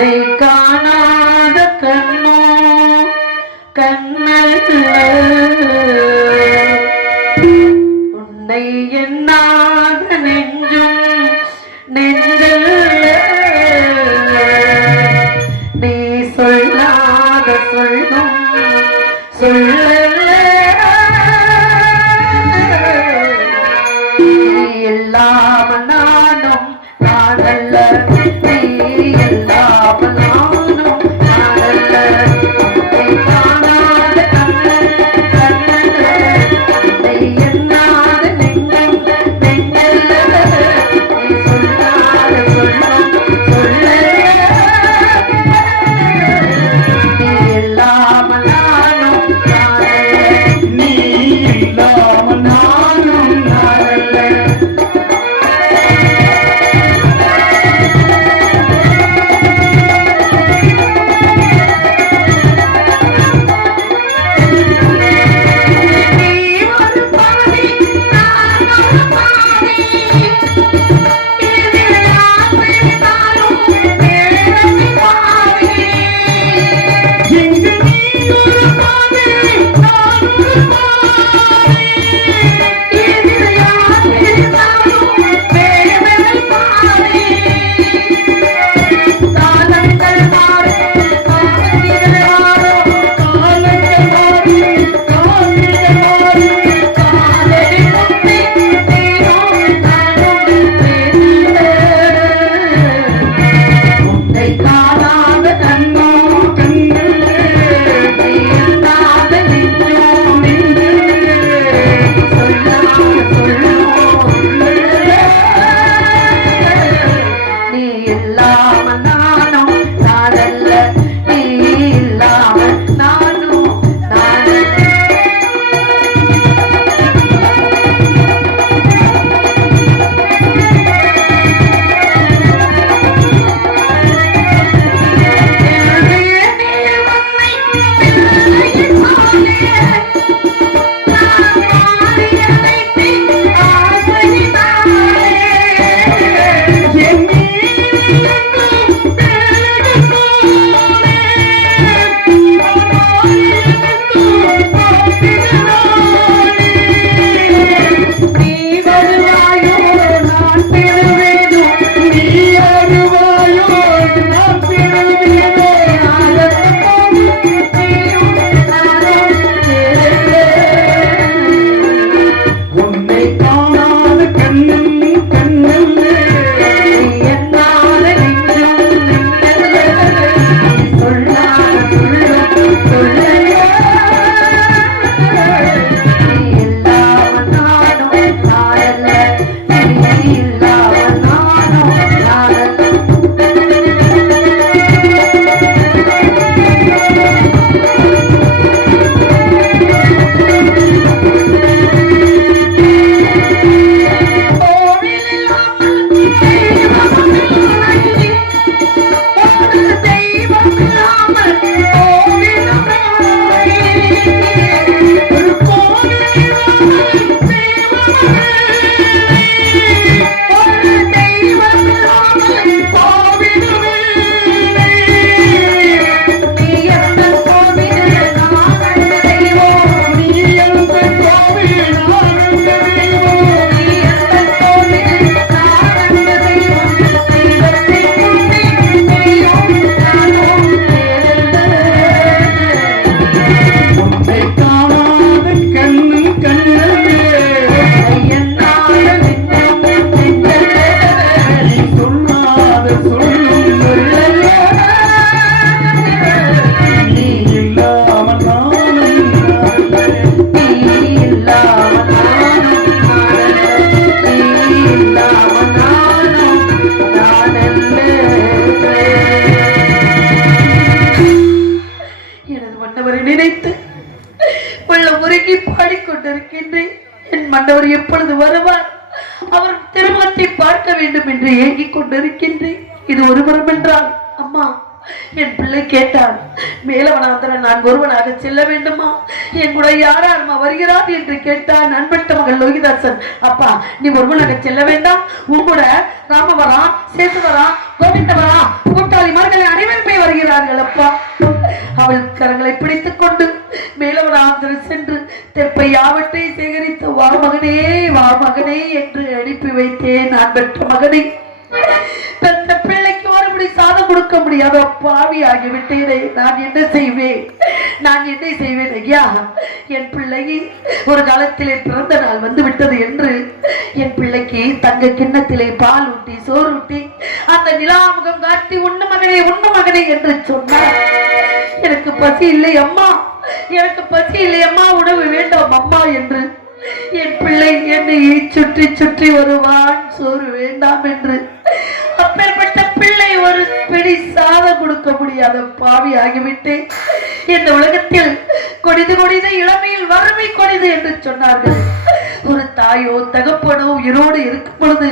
கண்ணை காணாத கண்ணோ கண்ணல்ல உன்னை எண்ணாத நெஞ்சும் நெஞ்சல்ல நீ சொல்லாத சொல்லும் சொல்ல நினைத்து உள்ள முருகி பாடிக்கொண்டிருக்கின்றேன். என் மன்னவர் எப்பொழுது வருவார்? அவர் திருமணத்தை பார்க்க வேண்டும் என்று ஏங்கிக் கொண்டிருக்கின்றேன் இது ஒரு புறம் என்றால் அம்மா என் பிள்ளை கேட்டான் மேலவனாந்தர நான் ஒருவனாக செல்ல வேண்டுமா? என் கூட யாராருமா வருகிறார்? என்று கேட்டான் நண்பட்ட மகள் லோகிதாசன். அப்பா நீ ஒருவனாக செல்ல வேண்டாம். உன் கூட ராமவரா சேசுவரா கோவிந்தவரா கூட்டாளி மகளை அனைவரும் வருகிறார்கள் அப்பா. அவள் கரங்களை பிடித்துக் கொண்டு மேலவனாந்திரம் சென்று தெப்பை யாவற்றை சேகரித்து வா மகனே வா மகனே என்று அனுப்பி வைத்தேன் நான் பெற்ற மகனை பெற்ற சாதம் முடியாத பாவி ஆகிவிட்டேனே நான் என்ன செய்வேன்? நான் என்ன செய்வேன் ஐயா? என் பிள்ளையை ஒரு காலத்திலே பிறந்த நாள் வந்து விட்டது என்று என் பிள்ளைக்கு தங்க கிண்ணத்திலே பால் ஊட்டி சோறு ஊட்டி அந்த நிலாமுகம் காட்டி உண்ண மகனே உண்ண மகனே என்று சொன்னார். எனக்கு பசி இல்லை அம்மா. எனக்கு பசி இல்லை அம்மா. உணவு வேண்டாம் அம்மா என்று என் பிள்ளை என்னை சுற்றி சுற்றி வருவான். சோறு வேண்டாம் என்று பிடி சாதம் கொடுக்க முடியாத பாவி ஆகிவிட்டேன். இந்த உலகத்தில் கொடிது கொடிது இளமையில் வறுமை கொடிது என்று சொன்னார்கள். ஒரு தாயோ தகப்பனோ உயிரோடு இருக்கும் பொழுது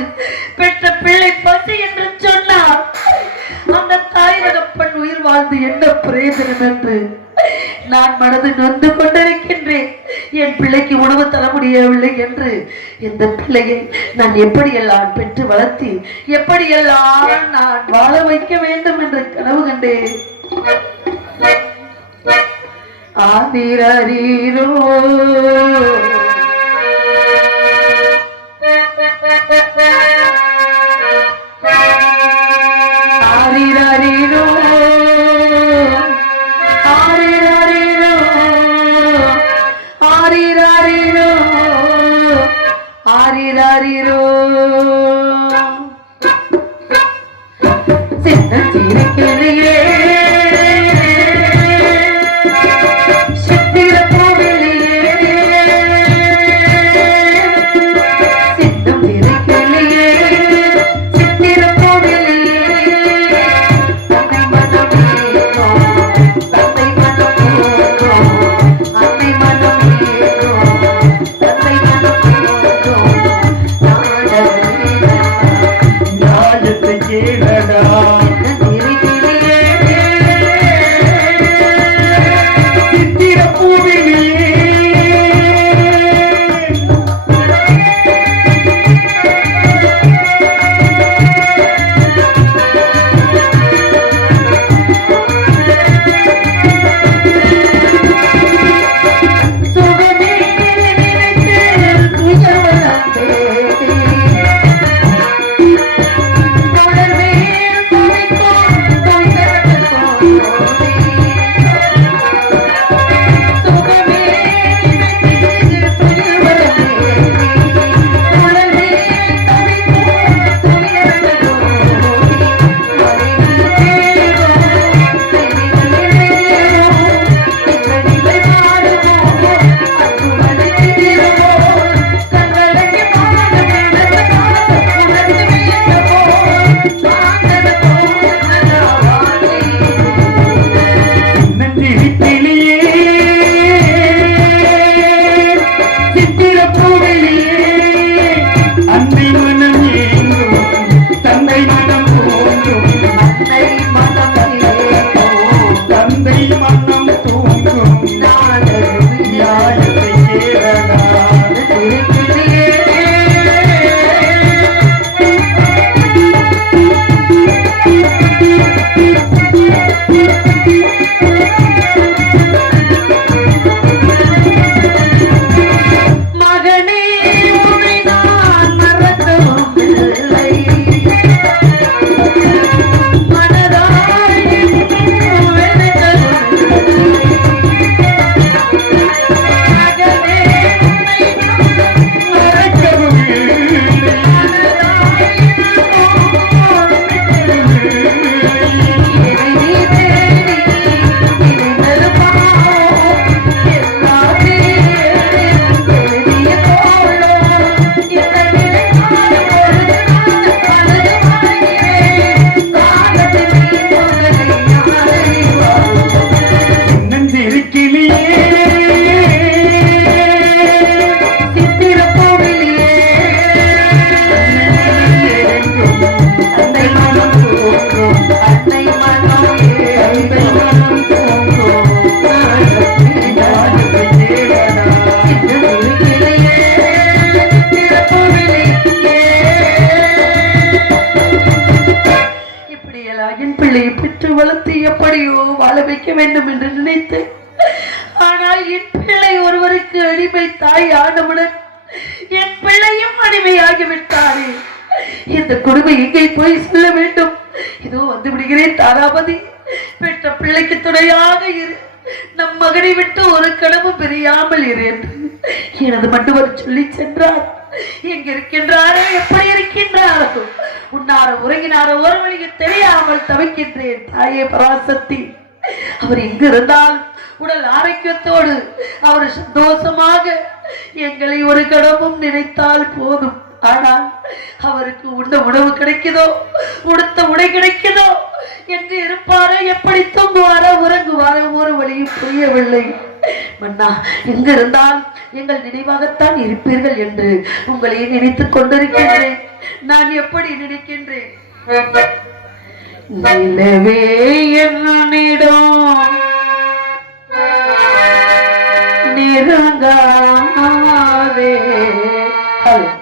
பெற்ற பிள்ளை பசி என்று சொன்னார். அந்த தாய் தகப்பன் உயிர் வாழ்ந்து என்ன பிரயோஜனம் என்று நான் மனது நொந்து கொண்டிருக்கின்றேன். என் பிள்ளைக்கு உணவு தர முடியவில்லை என்று இந்த பிள்ளையை நான் எப்படியெல்லாம் பெற்று வளர்த்தி எப்படியெல்லாம் நான் வாழ வைக்க வேண்டும் என்று கனவு கண்டேன். ஆதிரோ ஆரிரரிரோ சின்ன சிரிக்கிளியே சித்திர ஆகிவிட்டாரே விட்டாரே இந்த கொடுமை எங்கே போய் சொல்ல வேண்டும். இதோ வந்து விடுகிறேன் தாராபதி. பெற்ற பிள்ளைக்கு துணையாக இரு. நம் மகனை விட்டு ஒரு கனவு பிரியாமல் இரு என்று எனது மண்டவர் சொல்லி சென்றார். எங்க இருக்கின்றாரோ எப்படி இருக்கின்றாரோ உன்னார உறங்கினாரோ ஒரு வழியில் தெரியாமல் தவிக்கின்றேன் தாயே பராசக்தி. அவர் எங்கு இருந்தாலும் உடல் ஆரோக்கியத்தோடு அவர் சந்தோஷமாக எங்களை ஒரு கடமும் நினைத்தால் போதும். ஆனால் அவருக்கு உண்ண உணவு கிடைக்குதோ? உடுத்த உடை கிடைக்குதோ? என்று இருப்பாரோ? எப்படி தூங்குவாரோ? உறங்குவாரோ? ஒரு வழியும் புரியவில்லை. மன்னா எங்க இருந்தால் எங்கள் நினைவாகத்தான் இருப்பீர்கள் என்று உங்களை நினைத்துக் கொண்டிருக்கின்றேன் நான் எப்படி நினைக்கின்றேன்? நிலவே என்னிடம் நெருங்காதே. ஹலோ.